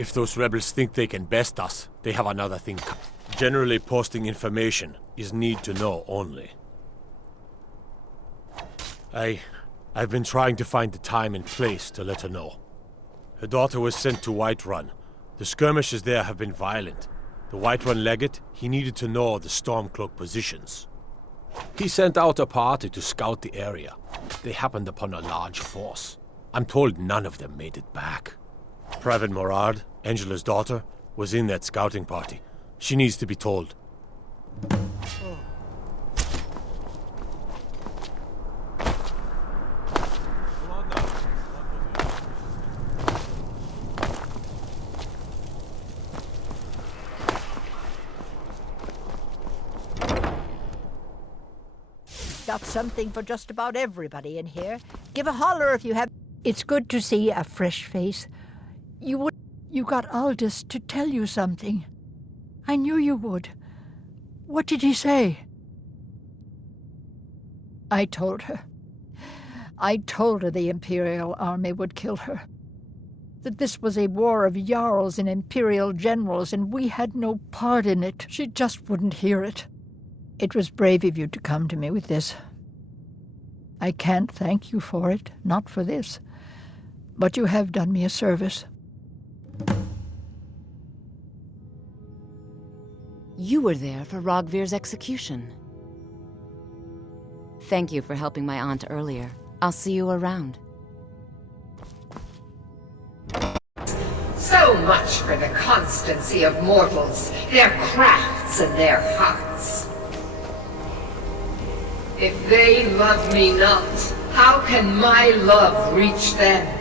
If those rebels think they can best us, they have another thing. Generally, posting information is need to know only. I've been trying to find the time and place to let her know. Her daughter was sent to Whiterun. The skirmishes there have been violent. The Whiterun legate, he needed to know the Stormcloak positions. He sent out a party to scout the area. They happened upon a large force. I'm told none of them made it back. Private Morard, Angela's daughter, was in that scouting party. She needs to be told. Got something for just about everybody in here. Give a holler if you have... It's good to see a fresh face. You got Aldous to tell you something. I knew you would. What did he say? I told her. I told her the Imperial army would kill her. That this was a war of Jarls and Imperial generals, and we had no part in it. She just wouldn't hear it. It was brave of you to come to me with this. I can't thank you for it, not for this. But you have done me a service. You were there for Rogvir's execution. Thank you for helping my aunt earlier. I'll see you around. So much for the constancy of mortals, their crafts and their hearts. If they love me not, how can my love reach them?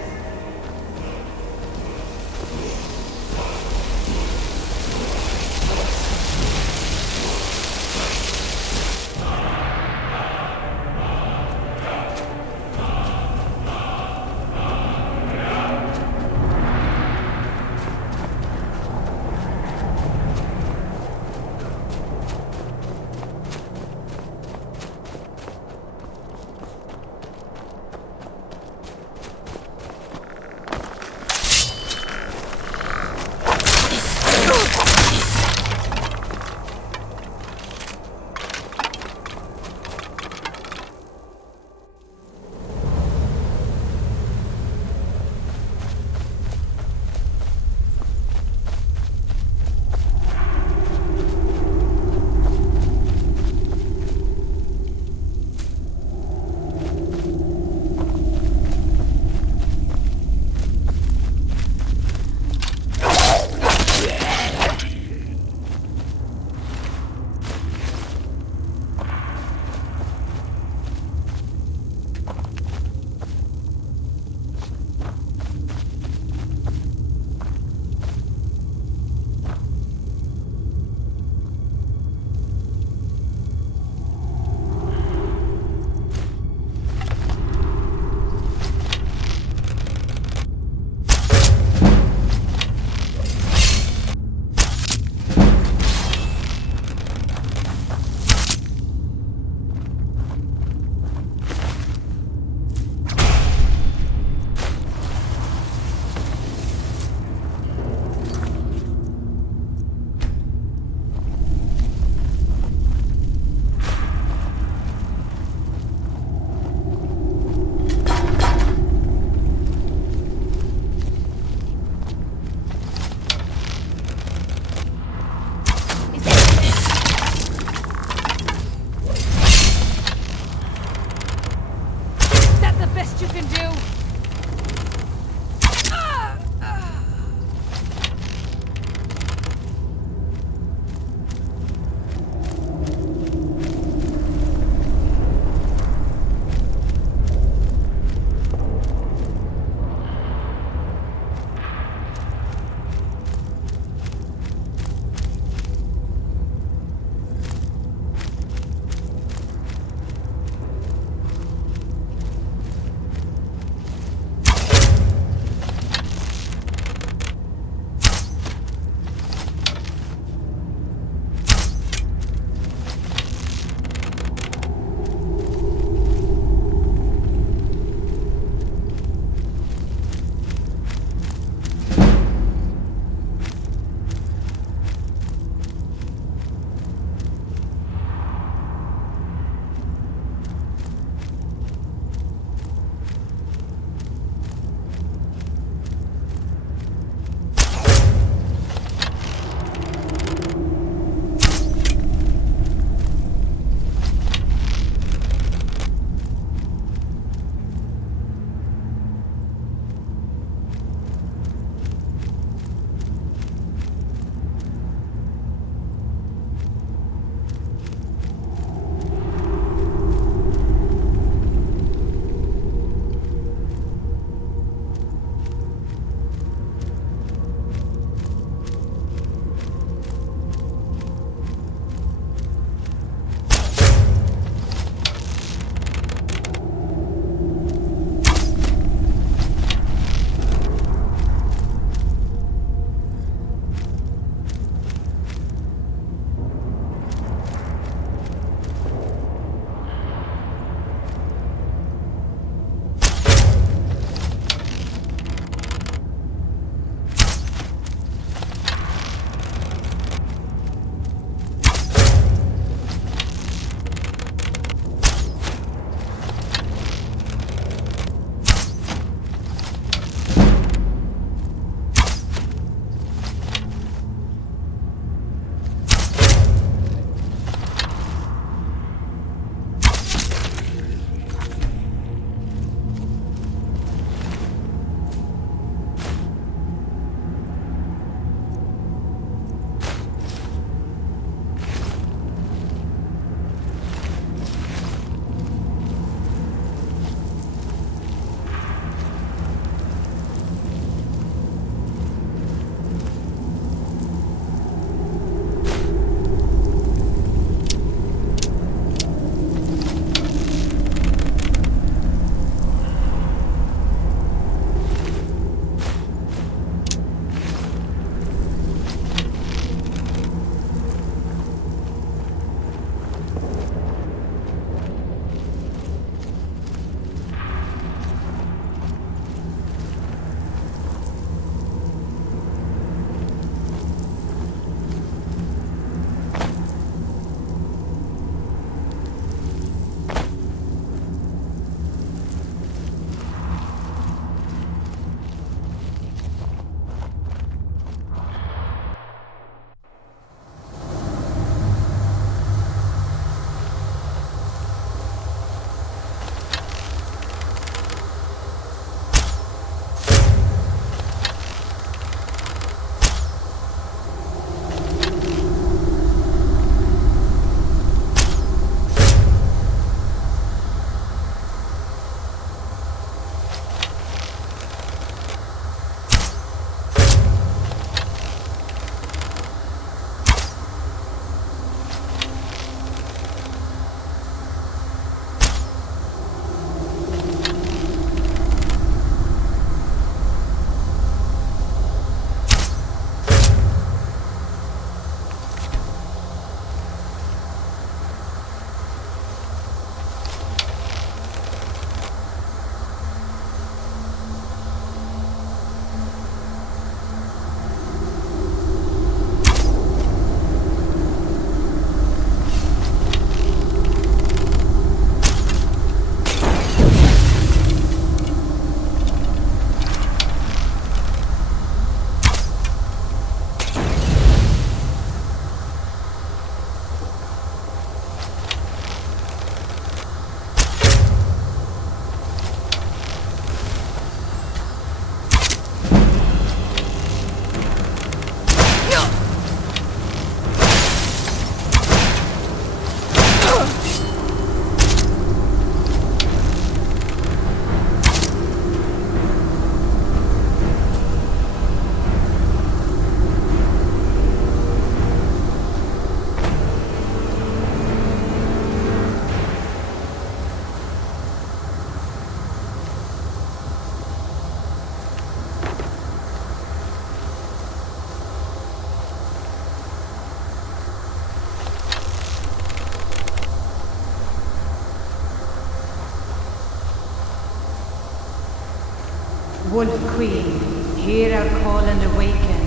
Wolf Queen, hear our call and awaken.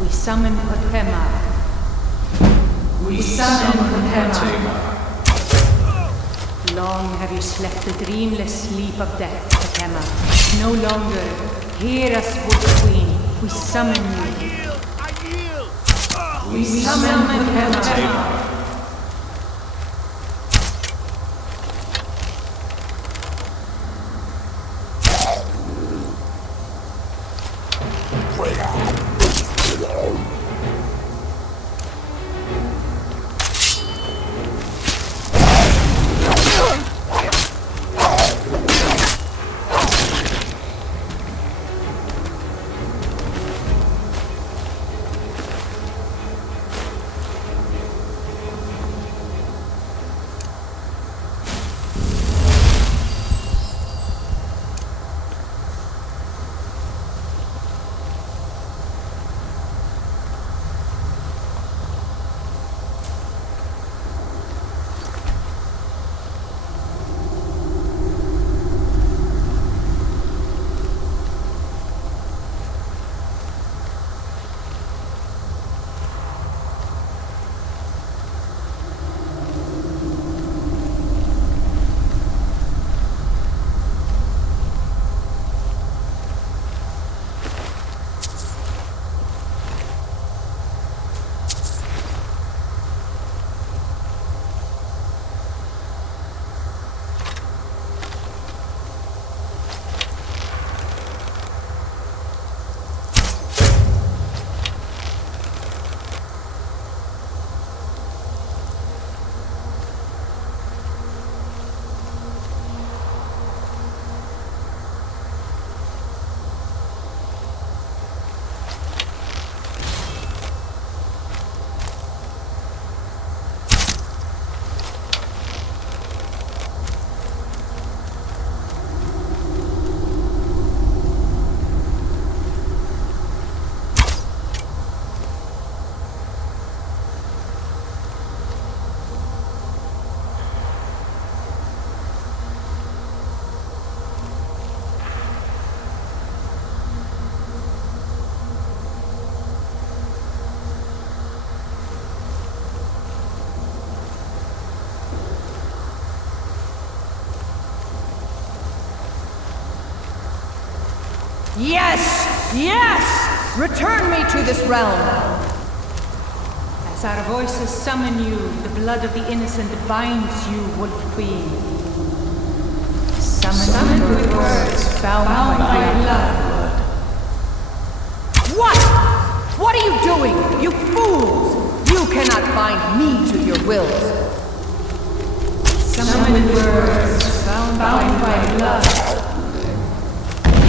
We summon Potema. We summon Potema. Long have you slept the dreamless sleep of death, Potema. No longer. Hear us, Wolf Queen. We summon you. I yield! We summon Potema. Yes! Yes! Return me to this realm! As our voices summon you, the blood of the innocent binds you, Wolf Queen. Summoned with words, bound by blood. What? What are you doing, you fools? You cannot bind me to your wills. Summoned with words, bound by blood.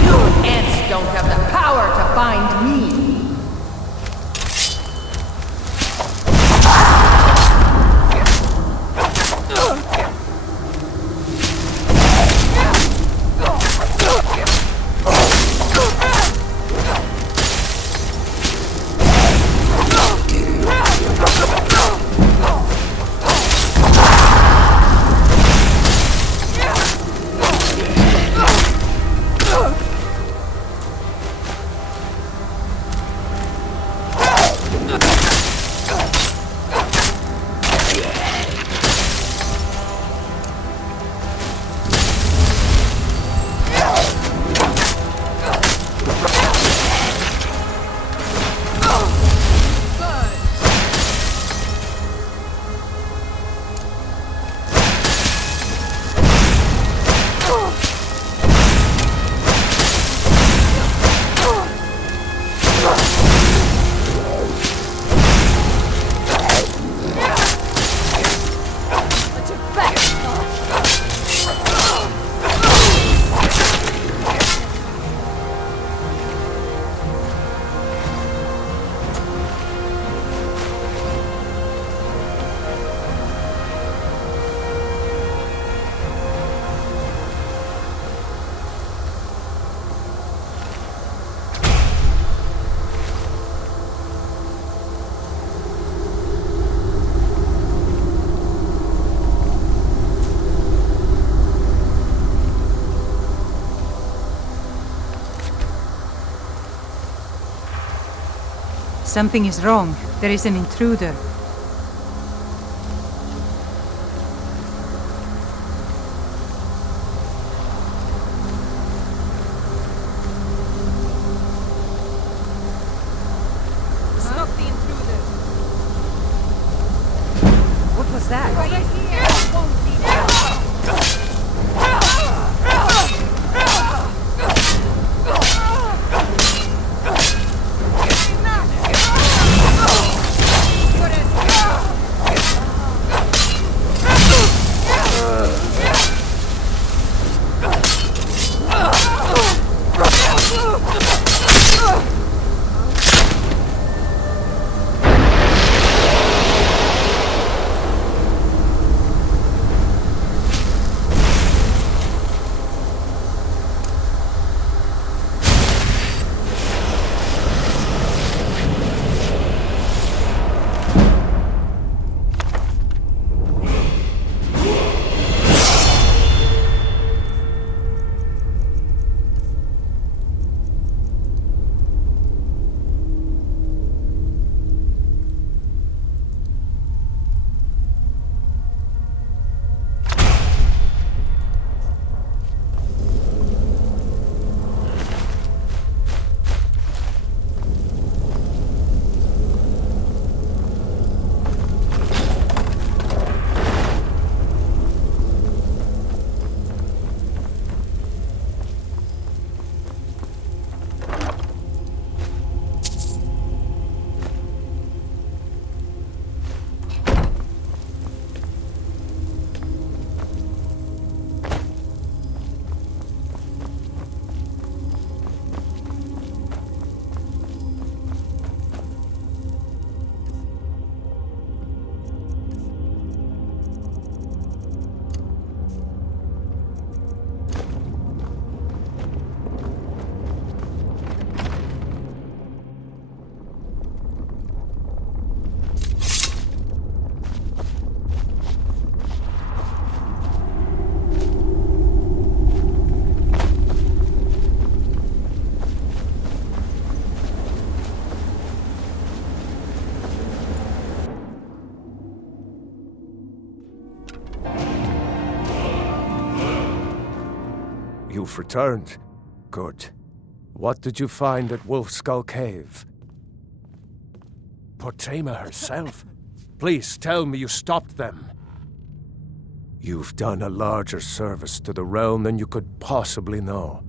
You ants don't have the power to bind me. Something is wrong. There is an intruder. Stop the intruder! What was that? You've returned. Good. What did you find at Wolfskull Cave? Potema herself? Please tell me you stopped them. You've done a larger service to the realm than you could possibly know.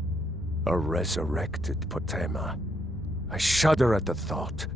A resurrected Potema. I shudder at the thought.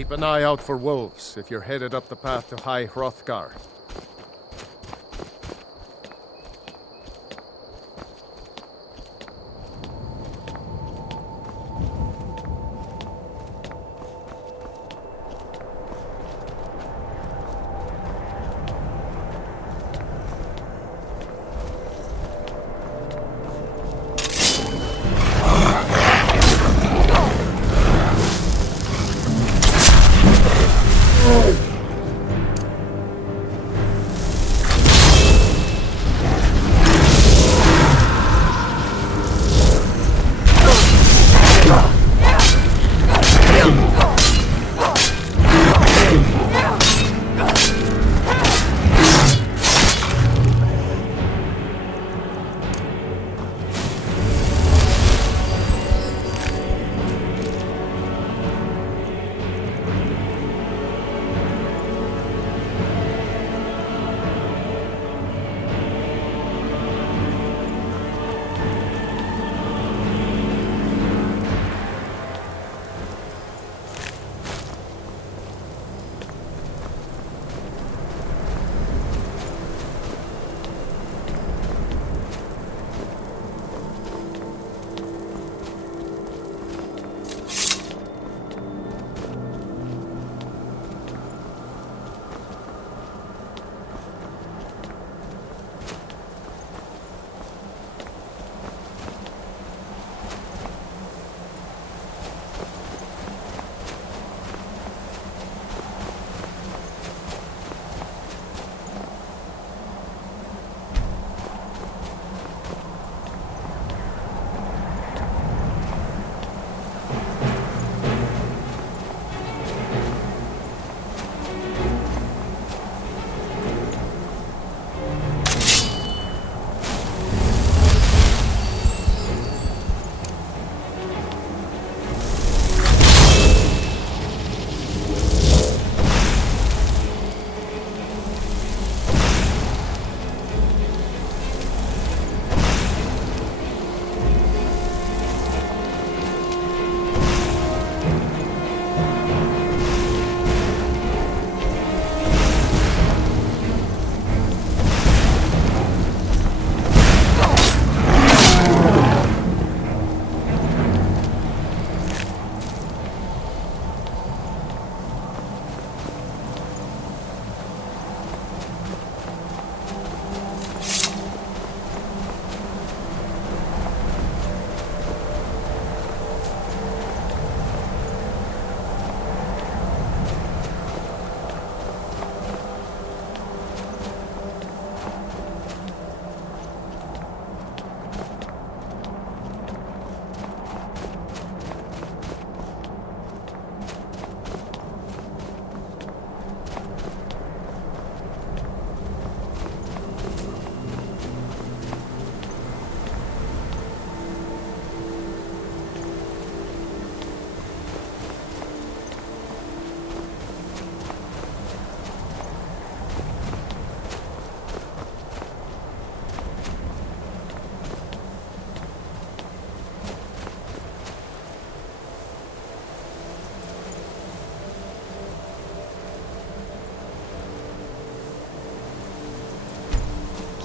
Keep an eye out for wolves if you're headed up the path to High Hrothgar.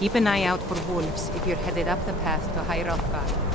Keep an eye out for wolves if you're headed up the path to High Hrothgar.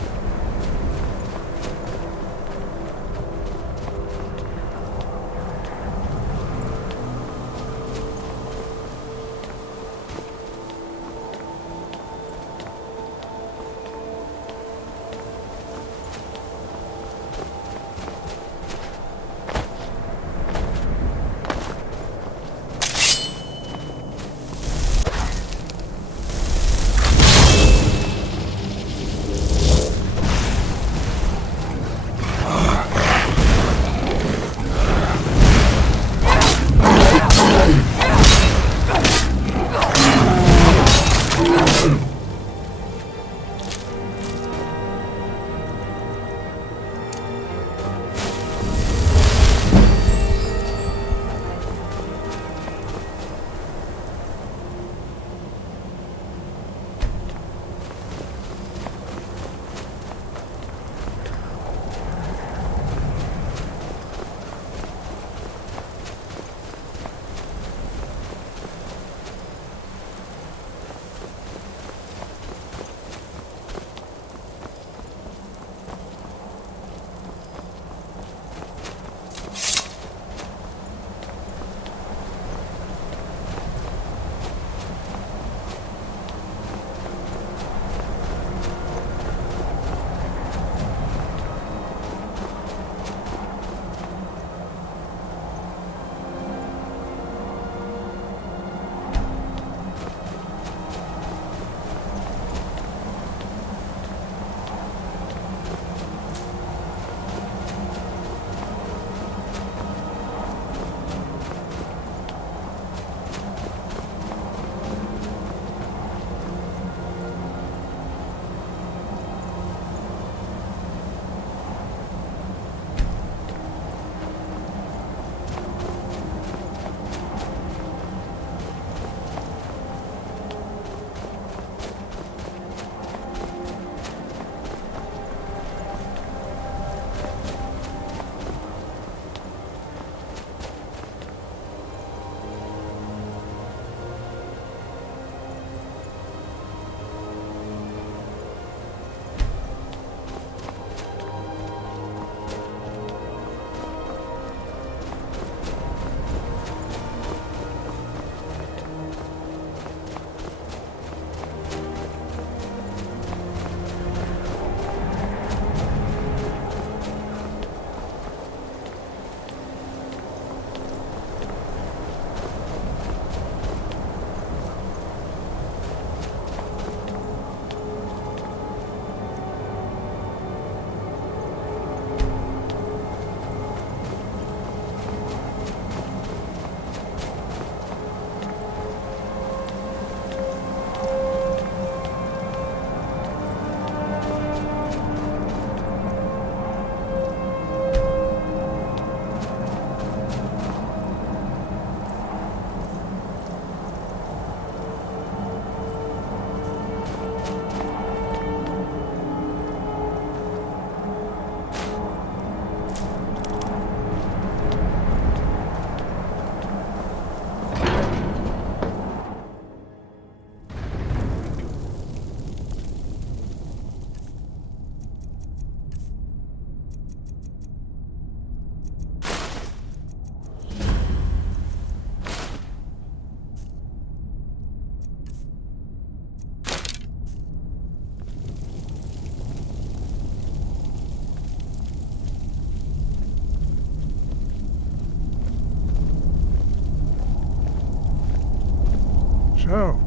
So,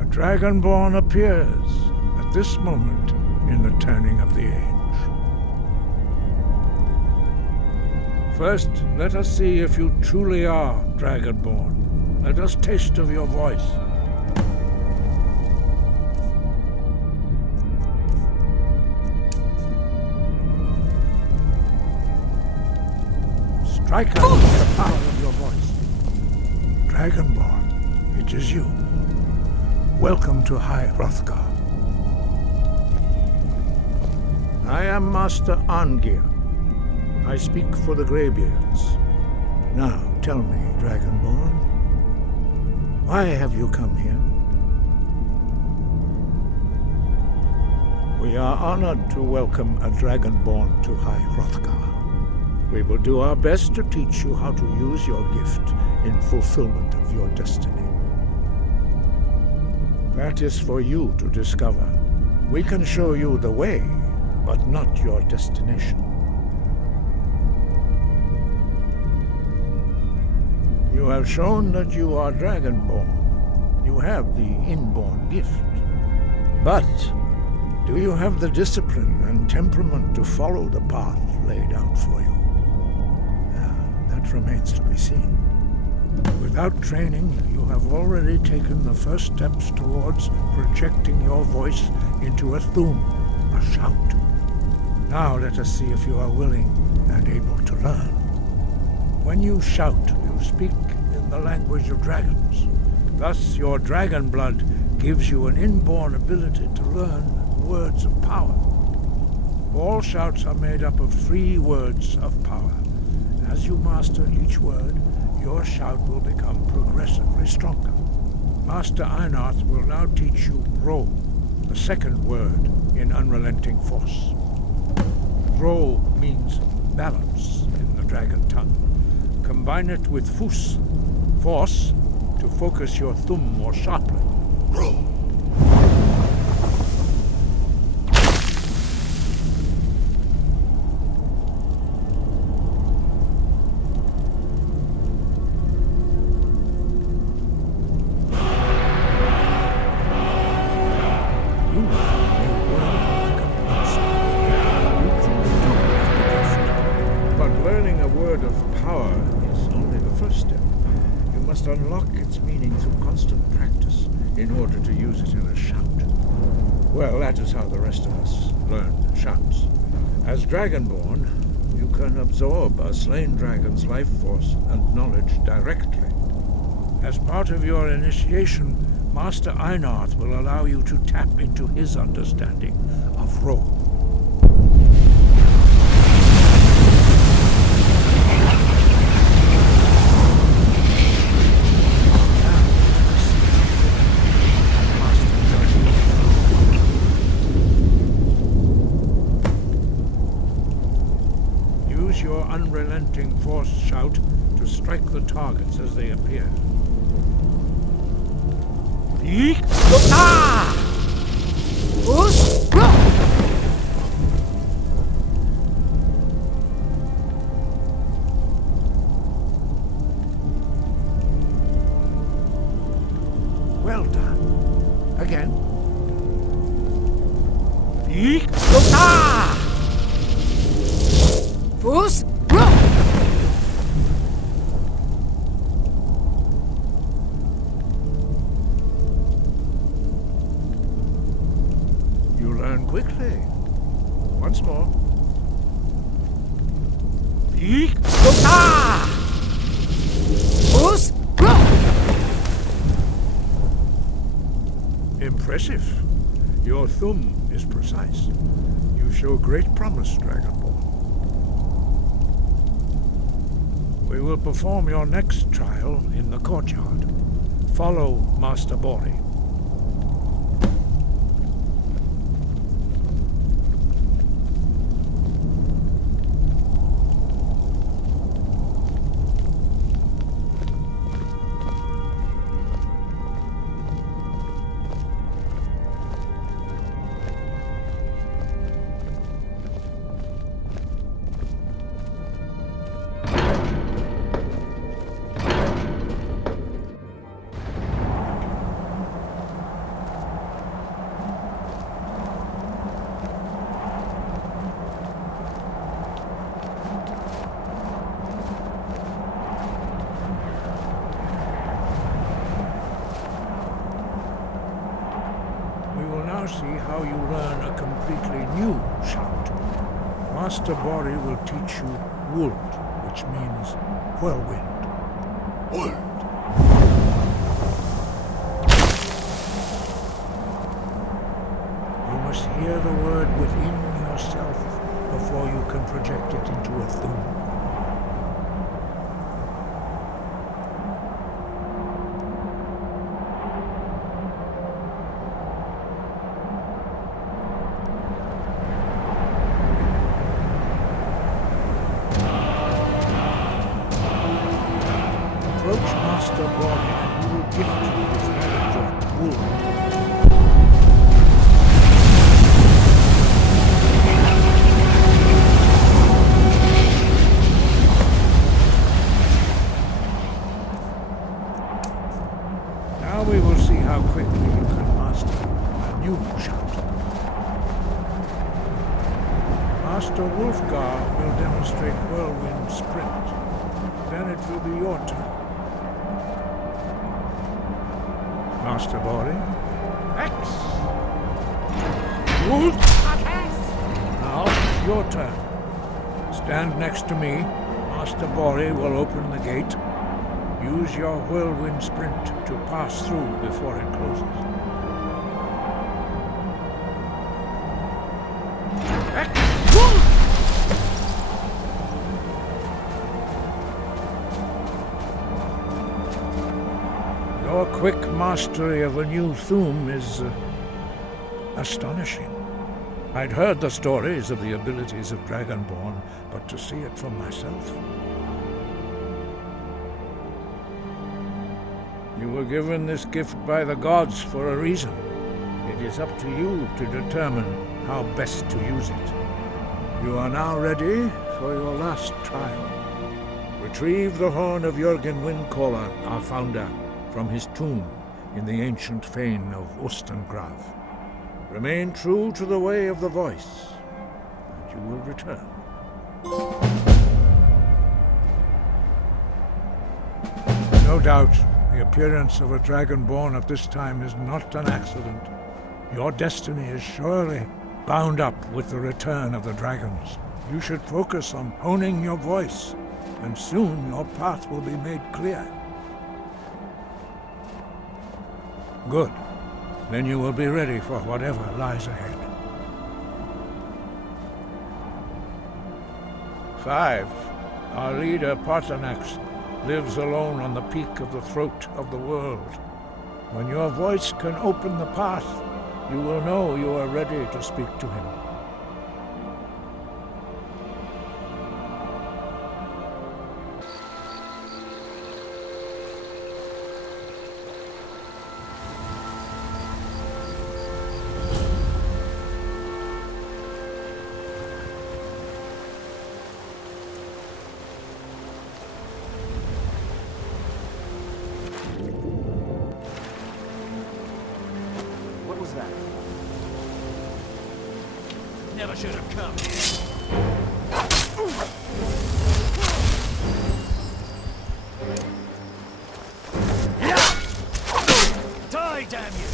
a Dragonborn appears at this moment in the turning of the age. First, let us see if you truly are Dragonborn. Let us taste of your voice. Strike out with the power of your voice. Dragonborn, it is you. Welcome to High Hrothgar. I am Master Arngir. I speak for the Greybeards. Now, tell me, Dragonborn, why have you come here? We are honored to welcome a Dragonborn to High Hrothgar. We will do our best to teach you how to use your gift in fulfillment of your destiny. That is for you to discover. We can show you the way, but not your destination. You have shown that you are Dragonborn. You have the inborn gift. But do you have the discipline and temperament to follow the path laid out for you? That remains to be seen. Without training, you have already taken the first steps towards projecting your voice into a thum, a shout. Now let us see if you are willing and able to learn. When you shout, you speak in the language of dragons. Thus, your dragon blood gives you an inborn ability to learn words of power. All shouts are made up of 3 words of power. As you master each word, your shout will become progressively stronger. Master Einarth will now teach you Ro, the second word in Unrelenting Force. Ro means balance in the dragon tongue. Combine it with Fus, force, to focus your thumb more sharply. Ro. Unlock its meaning through constant practice in order to use it in a shout. Well, that is how the rest of us learn shouts. As Dragonborn, you can absorb a slain dragon's life force and knowledge directly. As part of your initiation, Master Einarth will allow you to tap into his understanding of Ro. Your unrelenting force shout to strike the targets as they appear. Well done. Again. Fus! You learn quickly. Once more. Fus! Impressive. Your thumb is precise. You show great promise, Dragonborn. We will perform your next trial in the courtyard. Follow Master Bori. see how you learn a completely new shout. Master Bori will teach you Wold, which means whirlwind. Wold. You must hear the word within yourself before you can project it into a thum. Approach Master Bori and he will gift you his knowledge of wool. Now we will see how quickly you can master a new shout. Master Wolfskull will demonstrate Whirlwind Sprint. Then it will be your turn. Master Bori. X! Wolf! Now, your turn. Stand next to me. Master Bori will open the gate. Use your Whirlwind Sprint to pass through before it closes. X! Wolf! Your quick mastery of a new thum is astonishing. I'd heard the stories of the abilities of Dragonborn, but to see it for myself. You were given this gift by the gods for a reason. It is up to you to determine how best to use it. You are now ready for your last trial. Retrieve the horn of Jürgen Windcaller, our founder, from his tomb in the ancient fane of Ustengrav. Remain true to the way of the voice, and you will return. No doubt, the appearance of a Dragonborn at this time is not an accident. Your destiny is surely bound up with the return of the dragons. You should focus on honing your voice, and soon your path will be made clear. Good. Then you will be ready for whatever lies ahead. 5. Our leader, Parthenax, lives alone on the peak of the throat of the world. When your voice can open the path, you will know you are ready to speak to him. What was that? Never should have come here. Die, damn you!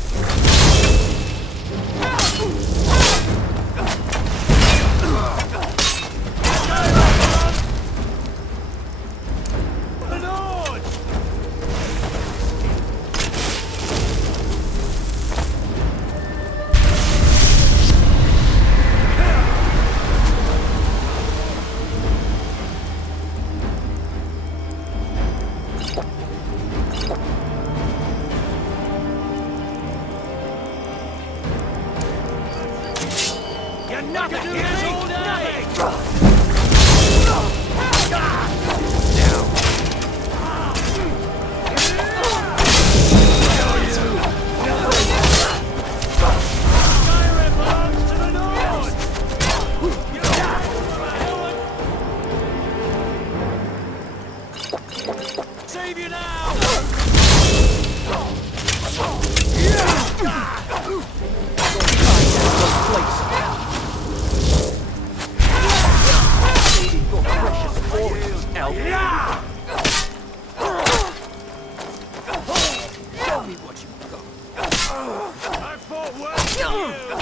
I fought well.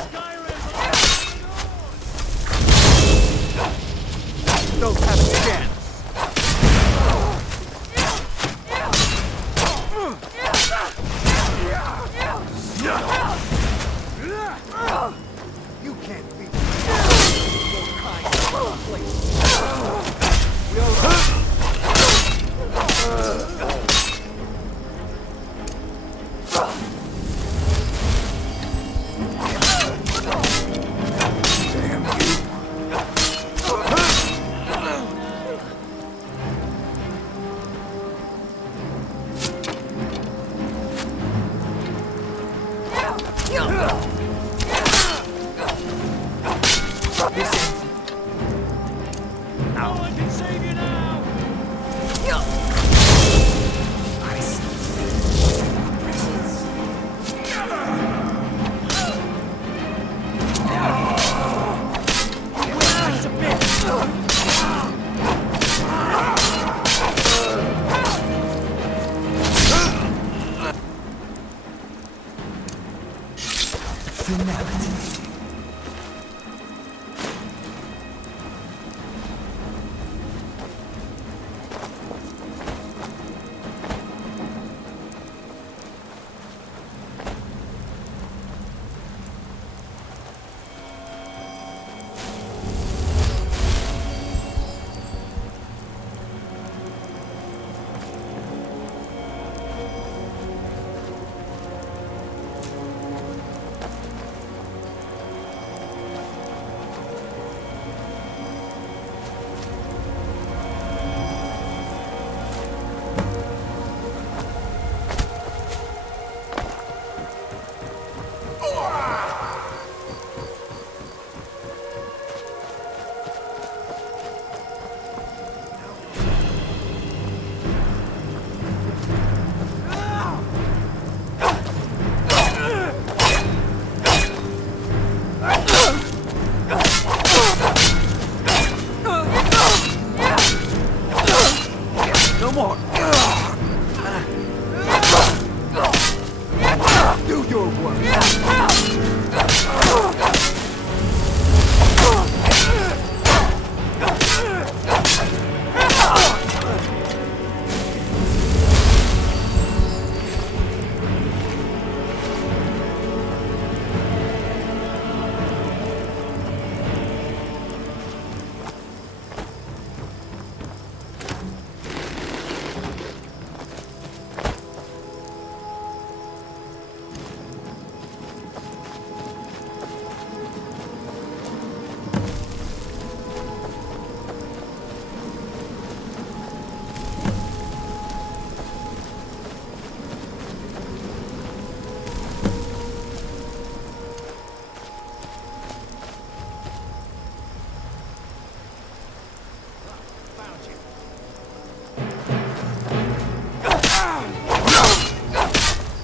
You can't beat me. Your kind of place.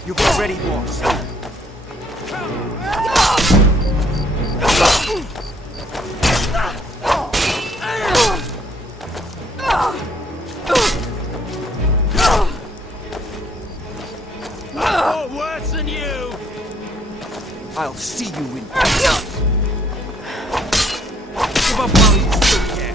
You've already lost. Oh, worse than you! I'll see you in peace. Give up while you still can.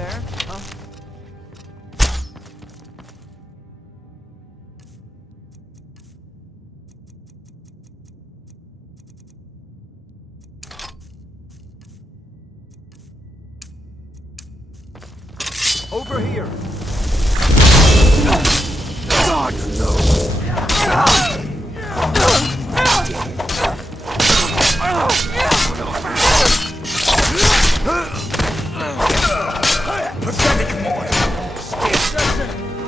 there, huh? Over here! God, no! Pathetic mortal!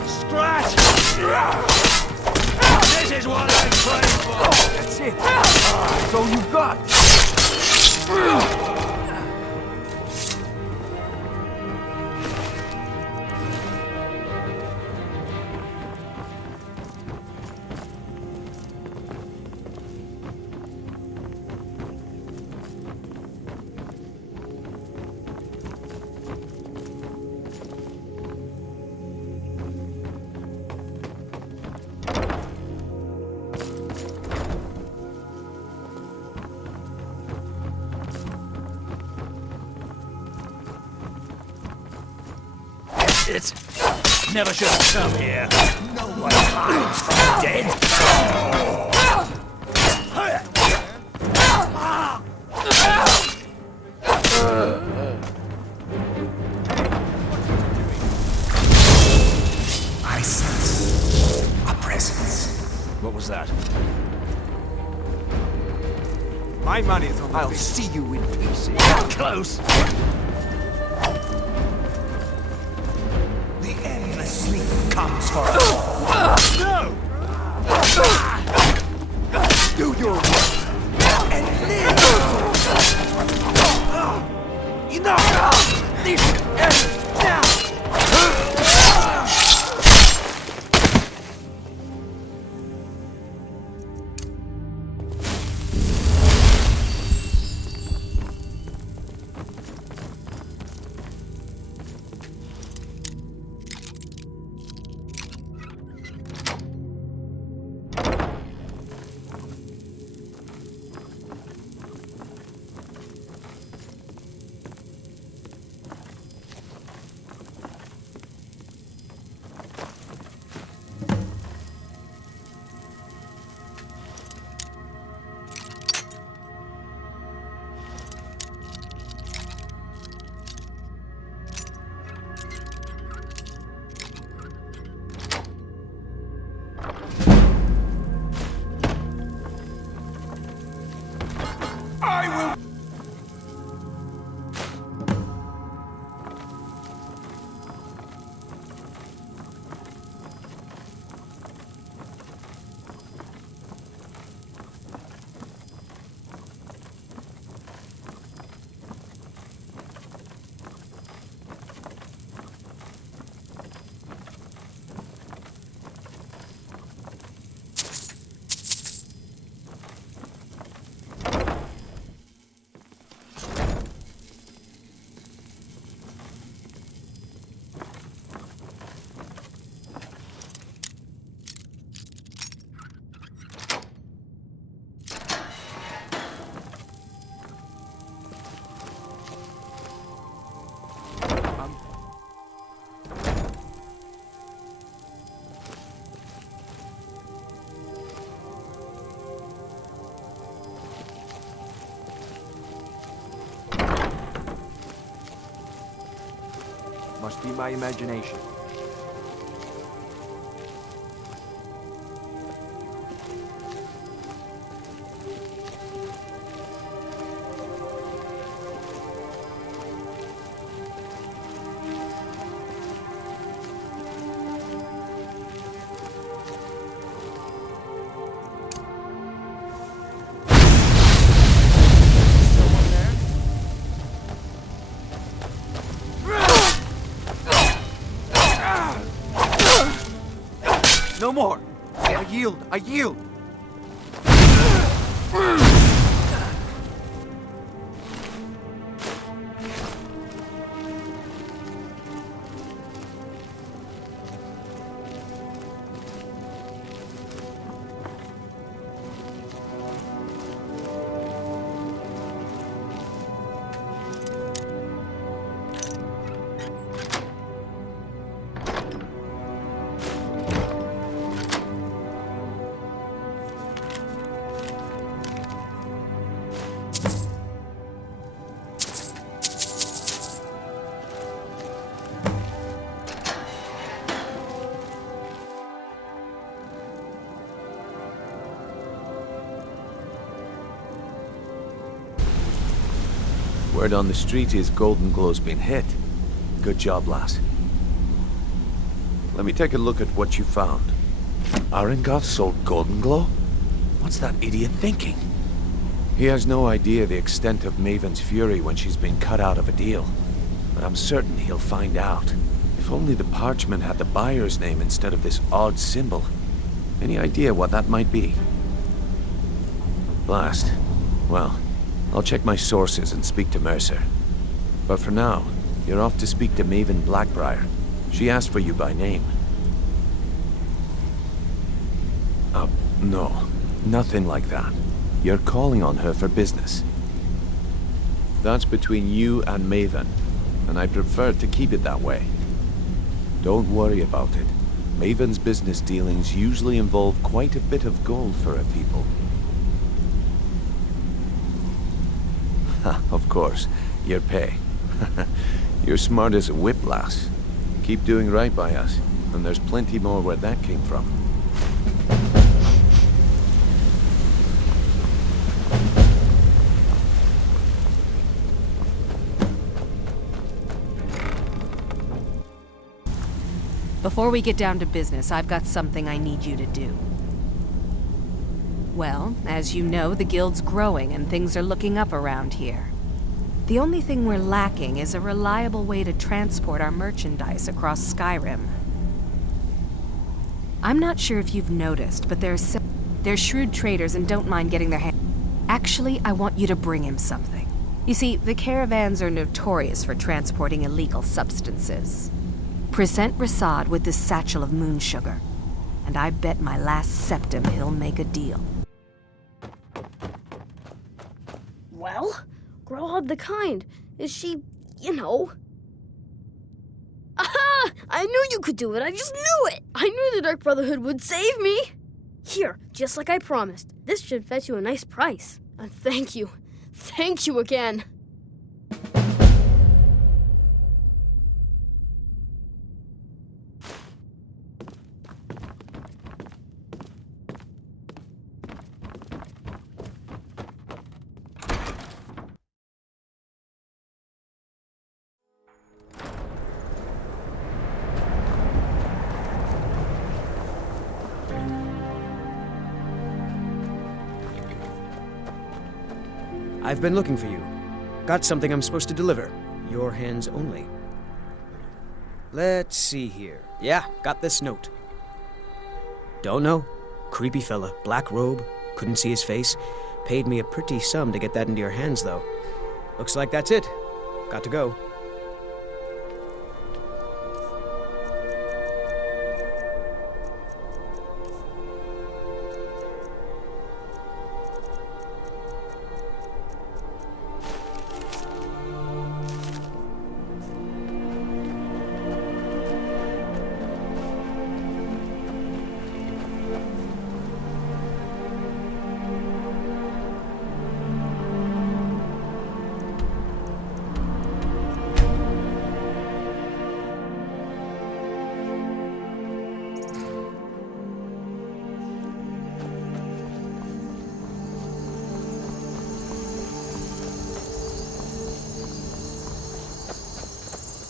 Scratch! This is what I'm praying for! That's it! That's all you got! It never should have come here. No one hides from the dead. I sense a presence. What was that? My money's on. I'll see you in pieces. Close. The endless sleep comes for us. No! Do your work and live! Enough! This ends now! Must be my imagination. No more! I yield! I yield! Word on the street is Golden Glow's been hit. Good job, lass. Let me take a look at what you found. Arengoth sold Golden Glow? What's that idiot thinking? He has no idea the extent of Maven's fury when she's been cut out of a deal. But I'm certain he'll find out. If only the parchment had the buyer's name instead of this odd symbol. Any idea what that might be? Blast. Well, I'll check my sources and speak to Mercer. But for now, you're off to speak to Maven Blackbriar. She asked for you by name. No. Nothing like that. You're calling on her for business. That's between you and Maven, and I prefer to keep it that way. Don't worry about it. Maven's business dealings usually involve quite a bit of gold for her people. Ha, of course. Your pay. You're smart as a whip, lass. Keep doing right by us, and there's plenty more where that came from. Before we get down to business, I've got something I need you to do. Well, as you know, the guild's growing and things are looking up around here. The only thing we're lacking is a reliable way to transport our merchandise across Skyrim. I'm not sure if you've noticed, but they're shrewd traders and don't mind getting their hands. Actually, I want you to bring him something. You see, the caravans are notorious for transporting illegal substances. Present Rasad with this satchel of moon sugar, and I bet my last septim he'll make a deal. Well, Grohad the Kind. Is she, you know... Aha! I knew you could do it! I just knew it! I knew the Dark Brotherhood would save me! Here, just like I promised. This should fetch you a nice price. And thank you. Thank you again. I've been looking for you. Got something I'm supposed to deliver. Your hands only. Let's see here. Yeah, got this note. Don't know. Creepy fella, black robe, couldn't see his face. Paid me a pretty sum to get that into your hands, though. Looks like that's it. Got to go.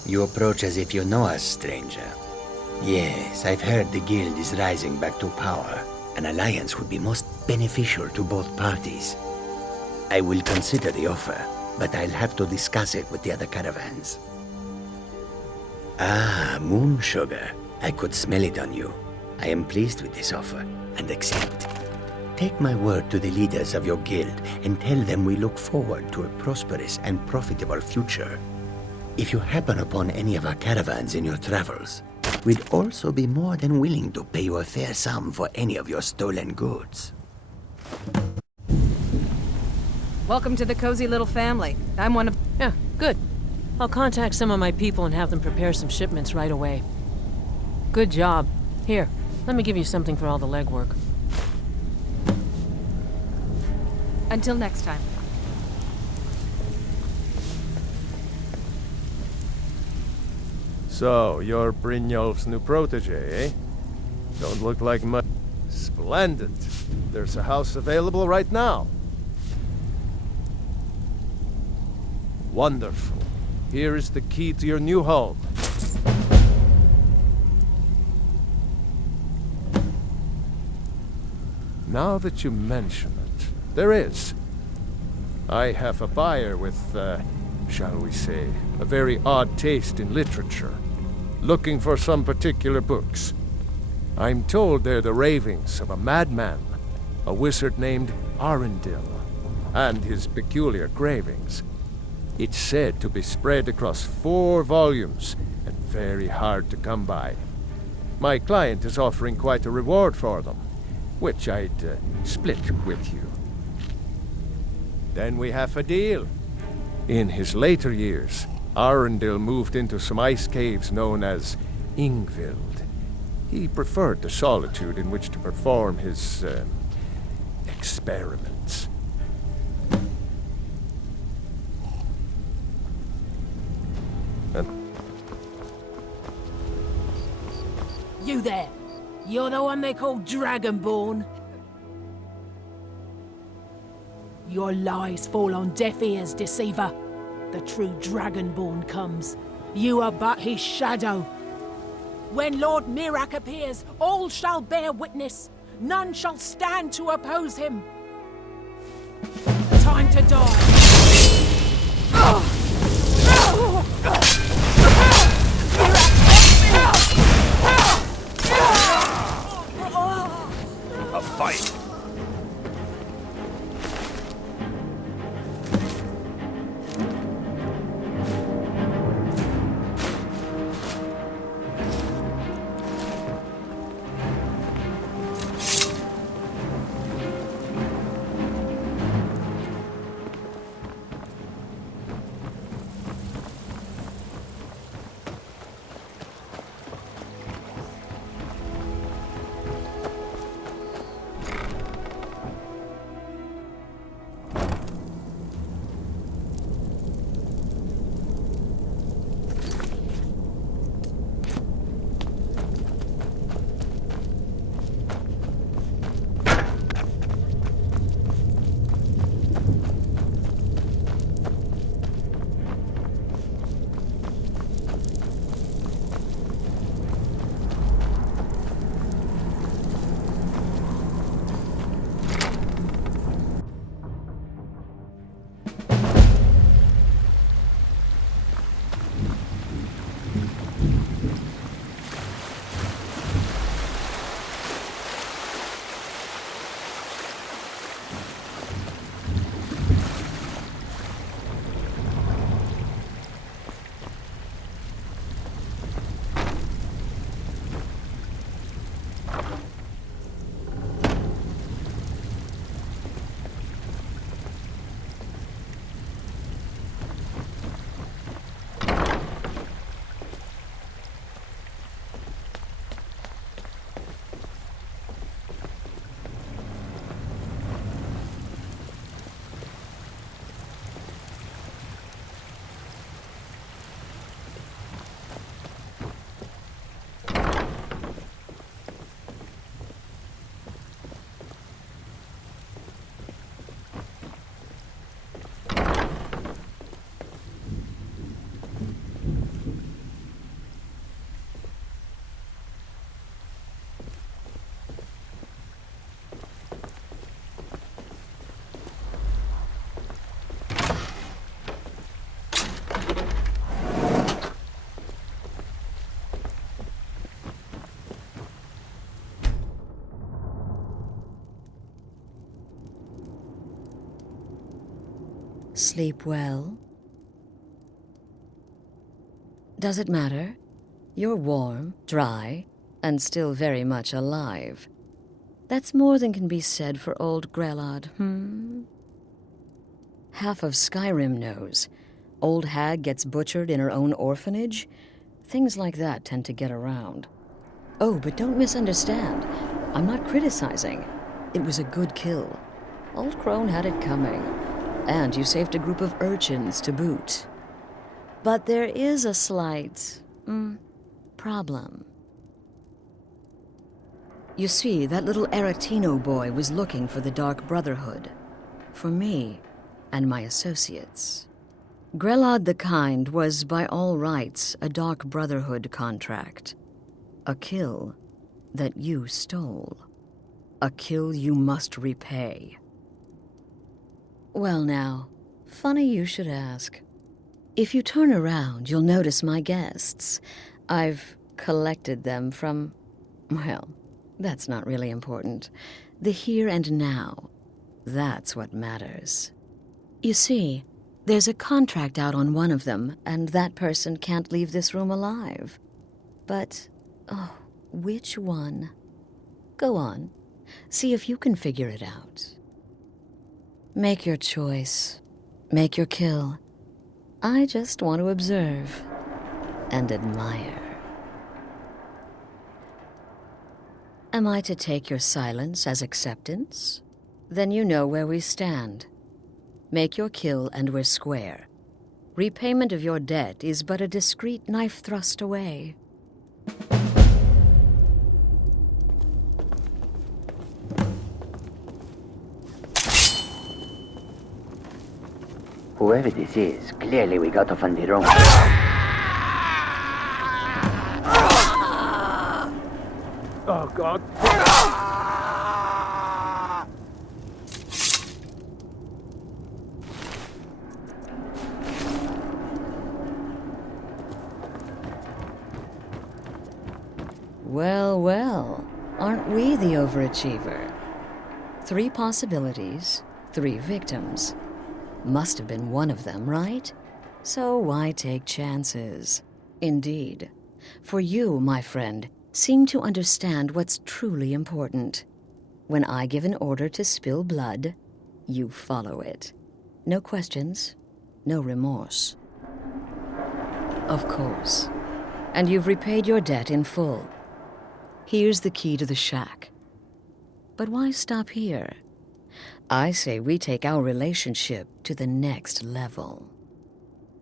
You approach as if you know us, stranger. Yes, I've heard the guild is rising back to power. An alliance would be most beneficial to both parties. I will consider the offer, but I'll have to discuss it with the other caravans. Ah, moon sugar. I could smell it on you. I am pleased with this offer, and accept. Take my word to the leaders of your guild, and tell them we look forward to a prosperous and profitable future. If you happen upon any of our caravans in your travels, we'd also be more than willing to pay you a fair sum for any of your stolen goods. Welcome to the cozy little family. I'm one of... Yeah, good. I'll contact some of my people and have them prepare some shipments right away. Good job. Here, let me give you something for all the legwork. Until next time. So, you're Brynjolf's new protege, eh? Don't look like much. Splendid. There's a house available right now. Wonderful. Here is the key to your new home. Now that you mention it, there is. I have a buyer with, shall we say, a very odd taste in literature, looking for some particular books. I'm told they're the ravings of a madman, a wizard named Arundel, and his peculiar cravings. It's said to be spread across 4 volumes and very hard to come by. My client is offering quite a reward for them, which I'd split with you. Then we have a deal. In his later years, Arundel moved into some ice caves known as Ingvild. He preferred the solitude in which to perform his experiments. You there! You're the one they call Dragonborn? Your lies fall on deaf ears, deceiver. The true Dragonborn comes. You are but his shadow. When Lord Mirak appears, all shall bear witness. None shall stand to oppose him. Time to die. A fight! Sleep well? Does it matter? You're warm, dry, and still very much alive. That's more than can be said for old Grelod, Half of Skyrim knows. Old hag gets butchered in her own orphanage. Things like that tend to get around. Oh, but don't misunderstand. I'm not criticizing. It was a good kill. Old Crone had it coming. And you saved a group of urchins to boot. But there is a slight, problem. You see, that little Aretino boy was looking for the Dark Brotherhood. For me and my associates. Grelod the Kind was by all rights a Dark Brotherhood contract. A kill that you stole. A kill you must repay. Well now, funny you should ask. If you turn around, you'll notice my guests. I've collected them from, well, that's not really important. The here and now. That's what matters. You see, there's a contract out on one of them, and that person can't leave this room alive. But, oh, which one? Go on. See if you can figure it out. Make your choice. Make your kill. I just want to observe and admire. Am I to take your silence as acceptance? Then you know where we stand. Make your kill and we're square. Repayment of your debt is but a discreet knife thrust away. Whoever this is, clearly we got off on the wrong. Oh, God. Well, well, aren't we the overachiever? 3 possibilities, 3 victims. Must have been one of them, right? So why take chances? Indeed. For you, my friend, seem to understand what's truly important. When I give an order to spill blood, you follow it. No questions, no remorse. Of course. And you've repaid your debt in full. Here's the key to the shack. But why stop here? I say we take our relationship to the next level.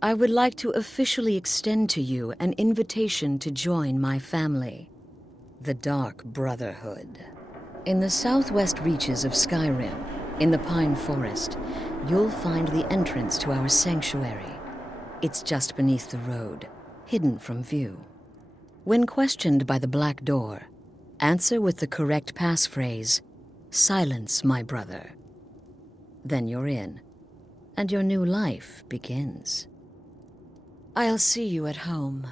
I would like to officially extend to you an invitation to join my family, the Dark Brotherhood. In the southwest reaches of Skyrim, in the Pine Forest, you'll find the entrance to our sanctuary. It's just beneath the road, hidden from view. When questioned by the Black Door, answer with the correct passphrase, "Silence, my brother." Then you're in, and your new life begins. I'll see you at home.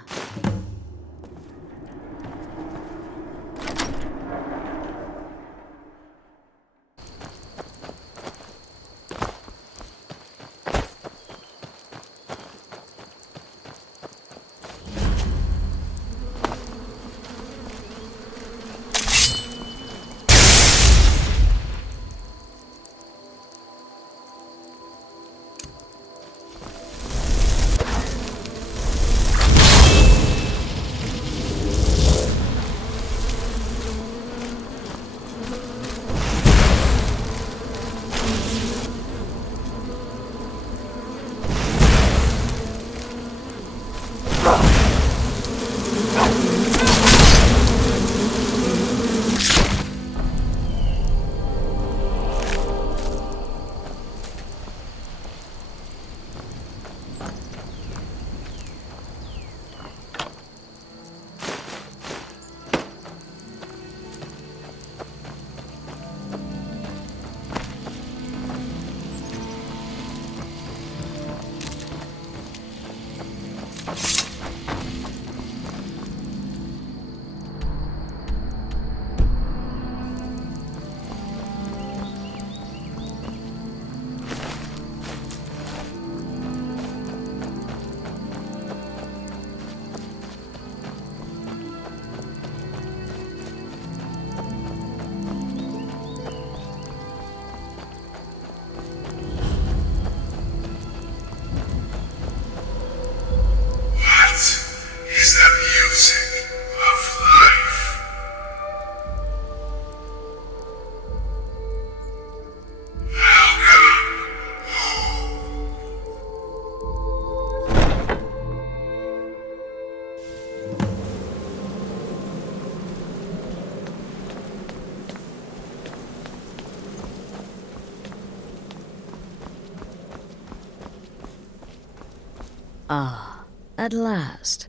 Ah, at last.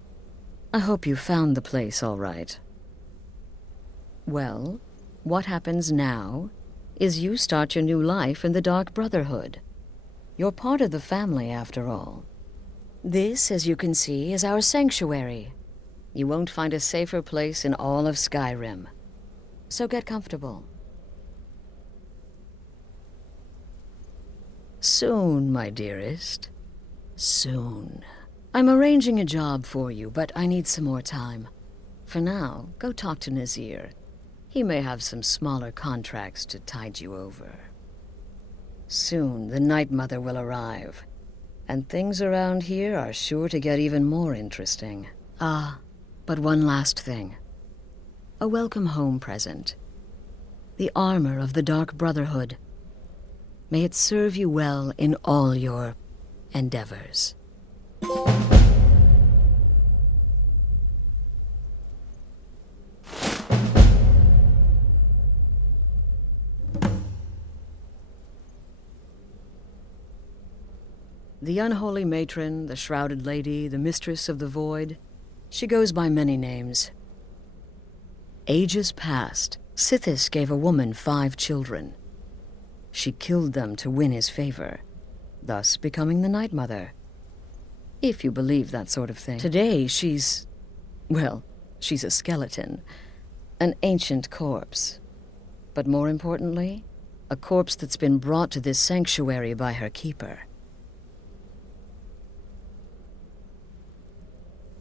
I hope you found the place all right. Well, what happens now is you start your new life in the Dark Brotherhood. You're part of the family, after all. This, as you can see, is our sanctuary. You won't find a safer place in all of Skyrim. So get comfortable. Soon, my dearest. Soon. I'm arranging a job for you, but I need some more time. For now, go talk to Nazir. He may have some smaller contracts to tide you over. Soon, the Night Mother will arrive, and things around here are sure to get even more interesting. Ah, but one last thing. A welcome home present. The armor of the Dark Brotherhood. May it serve you well in all your endeavors. The unholy matron, the shrouded lady, the mistress of the void, she goes by many names. Ages past, Sithis gave a woman 5 children. She killed them to win his favor, thus becoming the Night Mother. If you believe that sort of thing. Today, she's a skeleton. An ancient corpse. But more importantly, a corpse that's been brought to this sanctuary by her keeper.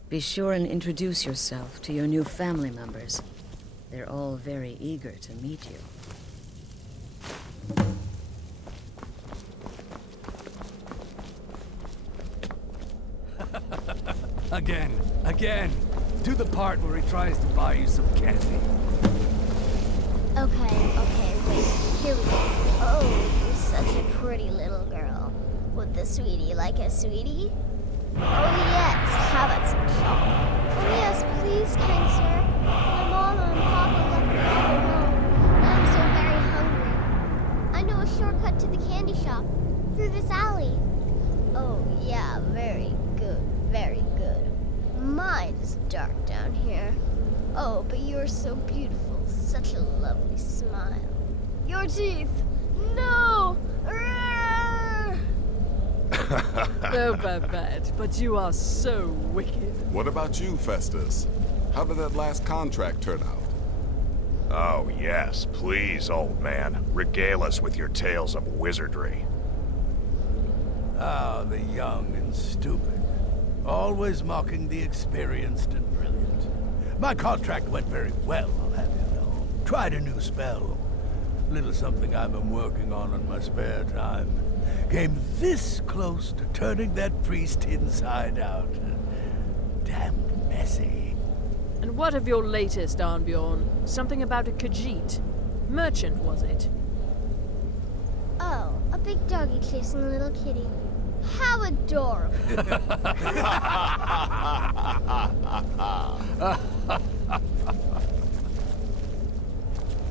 Be sure and introduce yourself to your new family members. They're all very eager to meet you. Again. Do the part where he tries to buy you some candy. Okay, wait. Here we go. Oh, you're such a pretty little girl. Would the sweetie like a sweetie? Oh yes, how about some chocolate? Oh yes, please, kind sir. My mama and papa left me all alone, and I'm so very hungry. I know a shortcut to the candy shop, through this alley. Oh yeah, very good, very good. My, it's dark down here. Oh, but you are so beautiful, such a lovely smile. Your teeth! No! Oh, Babette, but you are so wicked. What about you, Festus? How did that last contract turn out? Oh, yes, please, old man. Regale us with your tales of wizardry. Ah, the young and stupid. Always mocking the experienced and brilliant. My contract went very well, I'll have you know. Tried a new spell. Little something I've been working on in my spare time. Came this close to turning that priest inside out. Damned messy. And what of your latest, Arnbjorn? Something about a Khajiit. Merchant, was it? Oh, a big doggy chasing a little kitty. How adorable.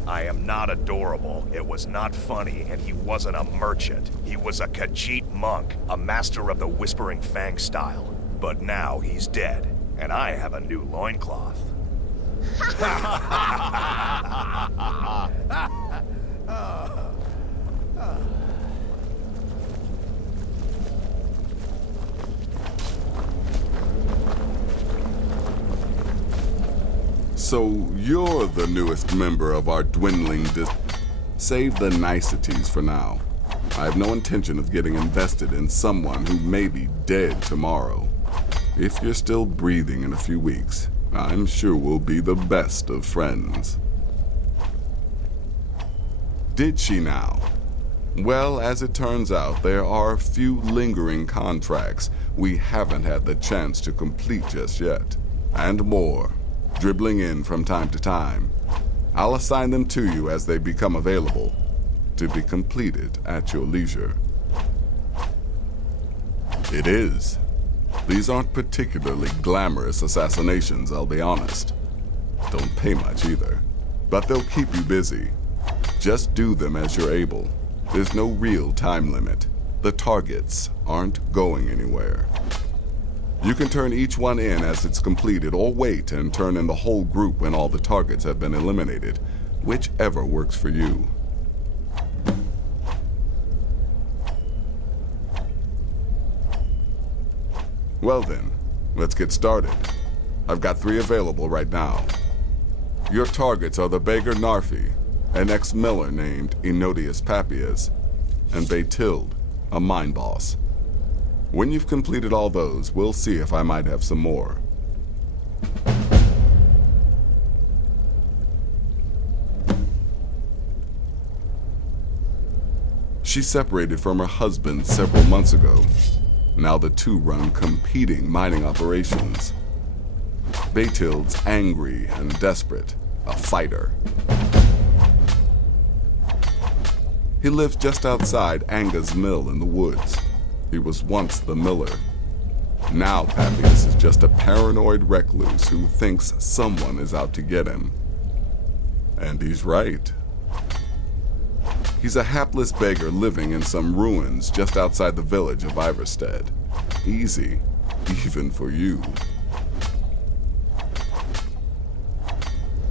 I am not adorable, it was not funny, and he wasn't a merchant. He was a Khajiit monk, a master of the Whispering Fang style. But now he's dead, and I have a new loincloth. So you're the newest member of our dwindling Save the niceties for now. I have no intention of getting invested in someone who may be dead tomorrow. If you're still breathing in a few weeks, I'm sure we'll be the best of friends. Did she now? Well, as it turns out, there are a few lingering contracts we haven't had the chance to complete just yet. And more, dribbling in from time to time. I'll assign them to you as they become available, to be completed at your leisure. It is. These aren't particularly glamorous assassinations, I'll be honest. Don't pay much either. But they'll keep you busy. Just do them as you're able. There's no real time limit. The targets aren't going anywhere. You can turn each one in as it's completed, or wait and turn in the whole group when all the targets have been eliminated. Whichever works for you. Well then, let's get started. I've got 3 available right now. Your targets are the beggar Narfi, an ex-miller named Enodius Papias, and Baytild, a mine boss. When you've completed all those, we'll see if I might have some more. She separated from her husband several months ago. Now the two run competing mining operations. Baytild's angry and desperate, a fighter. He lives just outside Anga's mill in the woods. He was once the miller. Now Papias is just a paranoid recluse who thinks someone is out to get him. And he's right. He's a hapless beggar living in some ruins just outside the village of Iverstead. Easy, even for you.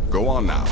Go on now.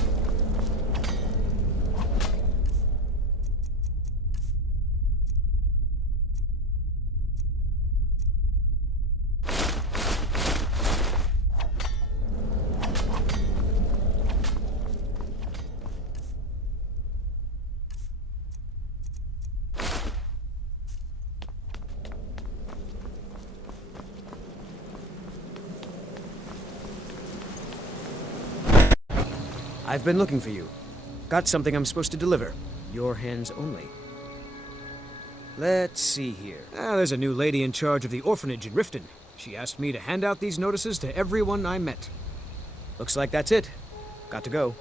I've been looking for you. Got something I'm supposed to deliver. Your hands only. Let's see here. There's a new lady in charge of the orphanage in Riften. She asked me to hand out these notices to everyone I met. Looks like that's it. Got to go.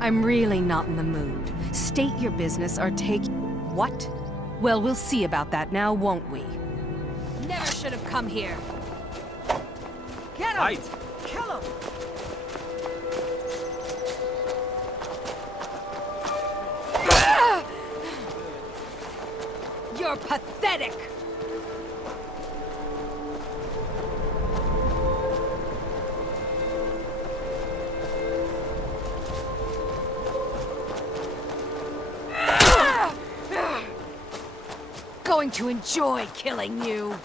I'm really not in the mood. State your business or take... What? Well, we'll see about that now, won't we? Never should have come here. Get him! Fight! Kill him! You're pathetic! Going to enjoy killing you.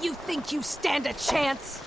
You think you stand a chance?